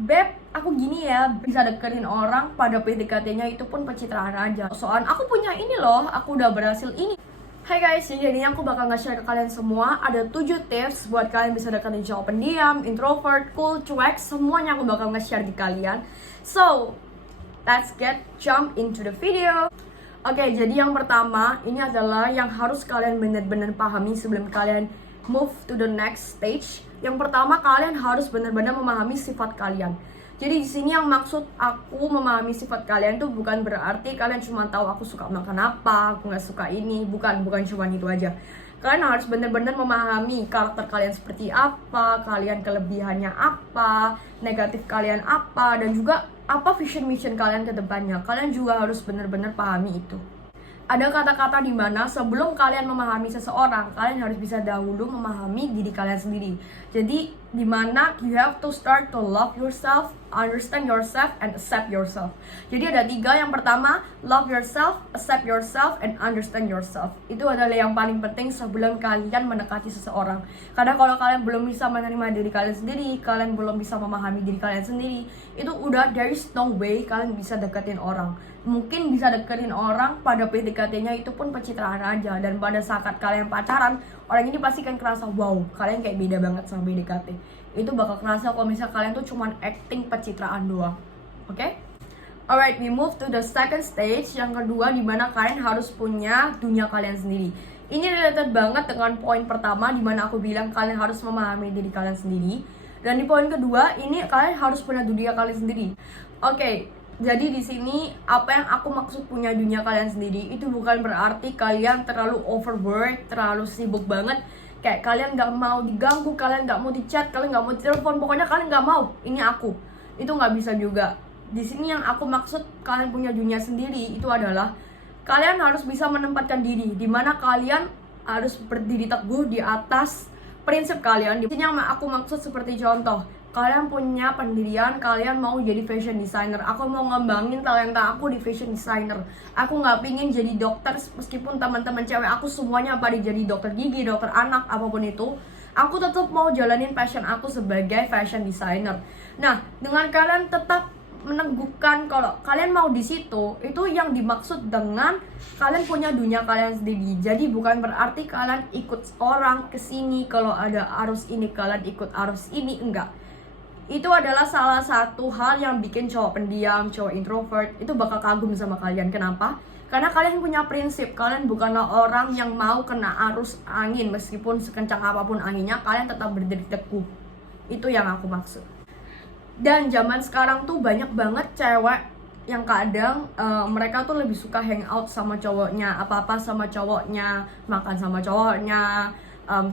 Beb, aku gini ya, bisa deketin orang pada PDKT-nya itu pun pencitraan aja. Soal aku punya ini loh, aku udah berhasil ini. Hai guys, jadi aku bakal nge-share ke kalian semua ada 7 tips buat kalian bisa deketin cowok pendiam, introvert, cool, cuek, semuanya aku bakal nge-share di kalian. So, let's get jump into the video. Oke, jadi yang pertama, ini adalah yang harus kalian benar-benar pahami sebelum kalian move to the next stage. Yang pertama, kalian harus benar-benar memahami sifat kalian. Jadi di sini yang maksud aku memahami sifat kalian tuh bukan berarti kalian cuma tahu aku suka makan apa, aku nggak suka ini, bukan cuma itu aja. Kalian harus benar-benar memahami karakter kalian seperti apa, kalian kelebihannya apa, negatif kalian apa, dan juga apa vision mission kalian ke depannya. Kalian juga harus benar-benar pahami itu. Ada kata-kata di mana sebelum kalian memahami seseorang, kalian harus bisa dahulu memahami diri kalian sendiri. Jadi, di mana you have to start to love yourself, understand yourself, and accept yourself. Jadi ada 3. Yang pertama, love yourself, accept yourself, and understand yourself. Itu adalah yang paling penting sebelum kalian mendekati seseorang. Karena kalau kalian belum bisa menerima diri kalian sendiri, kalian belum bisa memahami diri kalian sendiri, itu udah there is no way kalian bisa deketin orang. Mungkin bisa deketin orang pada PDKT-nya itu pun pencitraan aja. Dan pada saat kalian pacaran, orang ini pasti kan kerasa, wow, kalian kayak beda banget sama PDKT. Itu bakal kerasa kalau misalnya kalian tuh cuman acting pencitraan doang. Oke? Alright, we move to the second stage. Yang kedua, dimana kalian harus punya dunia kalian sendiri. Ini related banget dengan poin pertama, dimana aku bilang kalian harus memahami diri kalian sendiri. Dan di poin kedua, ini kalian harus punya dunia kalian sendiri. Oke, jadi di sini apa yang aku maksud punya dunia kalian sendiri itu bukan berarti kalian terlalu overwork, terlalu sibuk banget. Kayak kalian nggak mau diganggu, kalian nggak mau dicat, kalian nggak mau ditelepon, pokoknya kalian nggak mau. Ini aku. Itu nggak bisa juga. Di sini yang aku maksud kalian punya dunia sendiri itu adalah kalian harus bisa menempatkan diri, dimana kalian harus berdiri teguh di atas prinsip kalian. Di sini yang aku maksud seperti contoh, kalian punya pendirian, kalian mau jadi fashion designer. Aku mau ngembangin talenta aku di fashion designer. Aku nggak pingin jadi dokter, meskipun teman-teman cewek aku semuanya pada jadi dokter gigi, dokter anak, apapun itu. Aku tetap mau jalanin passion aku sebagai fashion designer. Nah, dengan kalian tetap meneguhkan kalau kalian mau di situ, itu yang dimaksud dengan kalian punya dunia kalian sendiri. Jadi bukan berarti kalian ikut orang kesini, kalau ada arus ini kalian ikut arus ini, enggak. Itu adalah salah satu hal yang bikin cowok pendiam, cowok introvert itu bakal kagum sama kalian. Kenapa? Karena kalian punya prinsip. Kalian bukanlah orang yang mau kena arus angin. Meskipun sekencang apapun anginnya, kalian tetap berdiri teguh. Itu yang aku maksud. Dan zaman sekarang tuh banyak banget cewek yang kadang mereka tuh lebih suka hangout sama cowoknya, apa-apa sama cowoknya, makan sama cowoknya,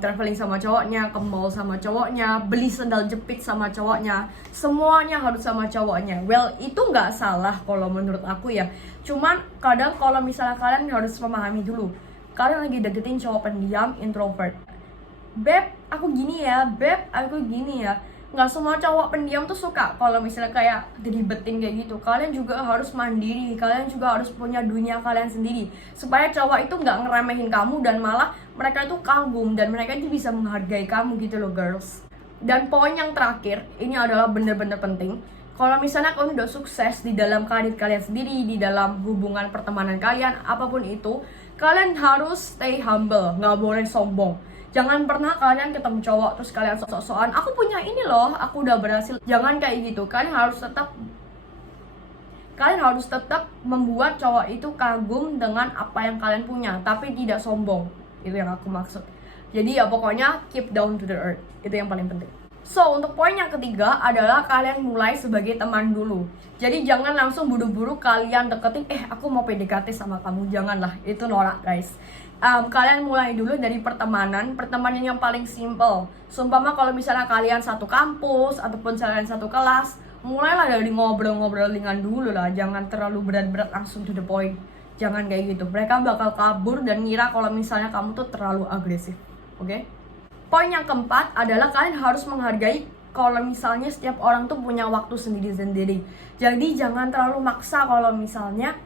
traveling sama cowoknya, ke mall sama cowoknya, beli sandal jepit sama cowoknya, semuanya harus sama cowoknya. Well, itu nggak salah kalau menurut aku ya. Cuman kadang kalau misalnya kalian harus memahami dulu, kalian lagi deketin cowok pendiam, introvert. Beb, aku gini ya, beb, aku gini ya. Nggak semua cowok pendiam tuh suka kalau misalnya kayak diribetin kayak gitu. Kalian juga harus mandiri, kalian juga harus punya dunia kalian sendiri, supaya cowok itu nggak ngeremehin kamu dan malah mereka itu kagum dan mereka itu bisa menghargai kamu gitu loh, girls. Dan poin yang terakhir, ini adalah bener-bener penting. Kalau misalnya kalian udah sukses di dalam karir kalian sendiri, di dalam hubungan pertemanan kalian, apapun itu, kalian harus stay humble, nggak boleh sombong. Jangan pernah kalian ketemu cowok terus kalian sok-sokan, aku punya ini loh, aku udah berhasil. Jangan kayak gitu. Kalian harus tetap membuat cowok itu kagum dengan apa yang kalian punya, tapi tidak sombong. Itu yang aku maksud. Jadi ya pokoknya keep down to the earth. Itu yang paling penting. So, untuk poin yang ketiga adalah kalian mulai sebagai teman dulu. Jadi jangan langsung buru-buru kalian deketin, aku mau PDKT sama kamu. Janganlah, itu norak guys. Kalian mulai dulu dari pertemanan yang paling simple. Sumpama kalau misalnya kalian satu kampus ataupun kalian satu kelas, mulailah dari ngobrol-ngobrol ringan dulu lah. Jangan terlalu berat-berat, langsung to the point. Jangan kayak gitu. Mereka bakal kabur dan ngira kalau misalnya kamu tuh terlalu agresif. Oke? Poin yang keempat adalah kalian harus menghargai kalau misalnya setiap orang tuh punya waktu sendiri-sendiri. Jadi jangan terlalu maksa kalau misalnya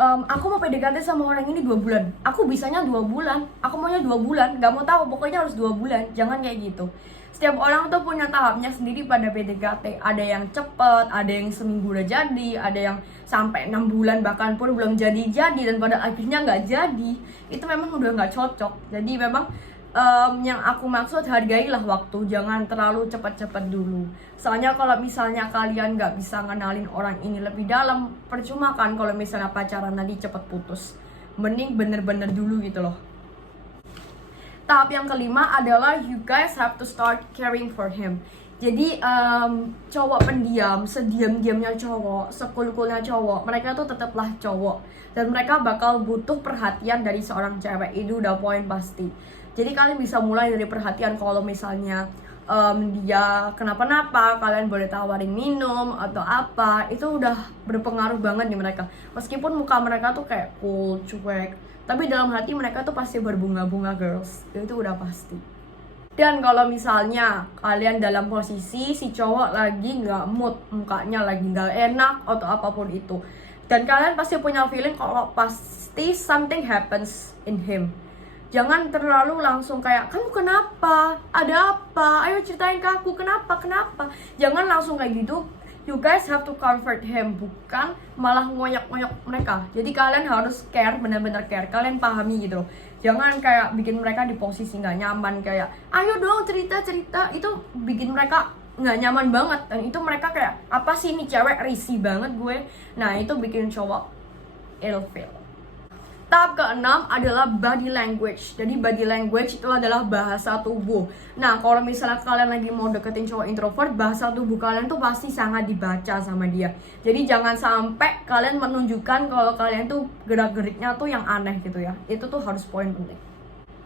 aku mau PDKT sama orang ini 2 bulan, aku bisanya 2 bulan, aku maunya 2 bulan, gak mau tahu, pokoknya harus 2 bulan. Jangan kayak gitu. Setiap orang tuh punya tahapnya sendiri pada PDKT. Ada yang cepet, ada yang seminggu udah jadi, ada yang sampai 6 bulan bahkan pun belum jadi-jadi, dan pada akhirnya nggak jadi. Itu memang udah nggak cocok. Jadi memang yang aku maksud, hargailah waktu, jangan terlalu cepat-cepat dulu. Soalnya kalau misalnya kalian nggak bisa ngenalin orang ini lebih dalam, percuma kan kalau misalnya pacaran nanti cepet putus. Mending bener-bener dulu gitu loh. Tahap yang kelima adalah you guys have to start caring for him. Jadi cowok pendiam, sediam-diamnya cowok, sekulkulnya cowok, mereka tuh tetaplah cowok. Dan mereka bakal butuh perhatian dari seorang cewek, itu udah poin pasti. Jadi kalian bisa mulai dari perhatian. Kalau misalnya dia kenapa-napa, kalian boleh tawarin minum atau apa. Itu udah berpengaruh banget nih mereka. Meskipun muka mereka tuh kayak cool, cuek, tapi dalam hati mereka tuh pasti berbunga-bunga girls. Itu udah pasti. Dan kalau misalnya kalian dalam posisi si cowok lagi nggak mood, mukanya lagi nggak enak atau apapun itu, dan kalian pasti punya feeling kalau pasti something happens in him, jangan terlalu langsung kayak, kamu kenapa? Ada apa? Ayo ceritain ke aku, kenapa? Jangan langsung kayak gitu. You guys have to comfort him, bukan malah ngoyak-ngoyak mereka. Jadi kalian harus care, bener-bener care. Kalian pahami gitu loh. Jangan kayak bikin mereka di posisi nggak nyaman, kayak ayo dong cerita. Itu bikin mereka nggak nyaman banget. Dan itu mereka kayak, apa sih ini cewek risih banget gue. Nah itu bikin cowok ilfeel. Tahap keenam adalah body language. Jadi body language itu adalah bahasa tubuh. Nah kalau misalnya kalian lagi mau deketin cowok introvert, bahasa tubuh kalian tuh pasti sangat dibaca sama dia. Jadi jangan sampai kalian menunjukkan kalau kalian tuh gerak-geriknya tuh yang aneh gitu ya. Itu tuh harus poin penting.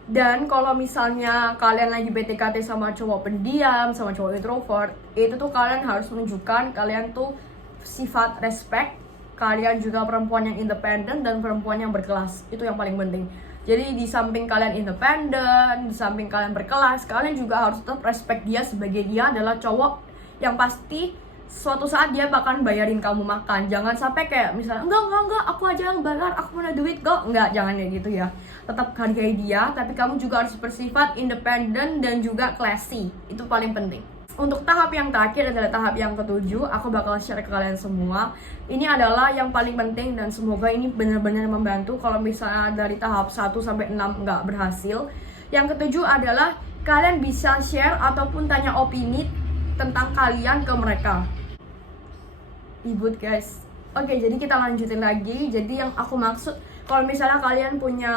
Dan kalau misalnya kalian lagi PDKT sama cowok pendiam, sama cowok introvert, itu tuh kalian harus menunjukkan kalian tuh sifat respect. Kalian juga perempuan yang independen dan perempuan yang berkelas. Itu yang paling penting. Jadi di samping kalian independen, di samping kalian berkelas, kalian juga harus tetap respect dia sebagai dia adalah cowok yang pasti suatu saat dia bakal bayarin kamu makan. Jangan sampai kayak misalnya, enggak, aku aja yang bayar, aku punya duit kok. Enggak, jangan kayak gitu ya. Tetap hargai dia, tapi kamu juga harus bersifat independen dan juga classy. Itu paling penting. Untuk tahap yang terakhir adalah tahap yang ketujuh, aku bakal share ke kalian semua. Ini adalah yang paling penting dan semoga ini benar-benar membantu kalau misalnya dari tahap 1 sampai 6 nggak berhasil. Yang ketujuh adalah kalian bisa share ataupun tanya opini tentang kalian ke mereka. Ribut guys. Oke, jadi kita lanjutin lagi. Jadi yang aku maksud, kalau misalnya kalian punya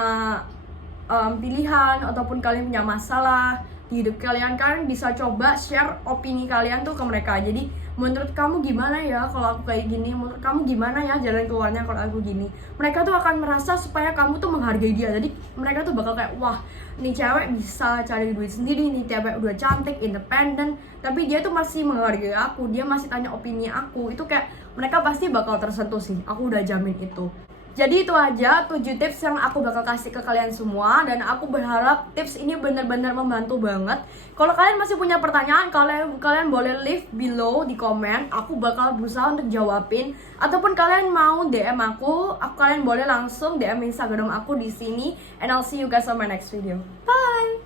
pilihan ataupun kalian punya masalah di hidup kalian bisa coba share opini kalian tuh ke mereka. Jadi menurut kamu gimana ya kalau aku kayak gini, menurut kamu gimana ya jalan keluarnya kalau aku gini. Mereka tuh akan merasa supaya kamu tuh menghargai dia. Jadi mereka tuh bakal kayak, wah nih cewek bisa cari duit sendiri, nih cewek udah cantik, independen, tapi dia tuh masih menghargai aku, dia masih tanya opini aku. Itu kayak mereka pasti bakal tersentuh sih, aku udah jamin itu. Jadi itu aja 7 tips yang aku bakal kasih ke kalian semua. Dan aku berharap tips ini benar-benar membantu banget. Kalau kalian masih punya pertanyaan, kalian boleh leave below di komen. Aku bakal berusaha untuk jawabin. Ataupun kalian mau DM aku, kalian boleh langsung DM Instagram aku di sini. And I'll see you guys on my next video. Bye!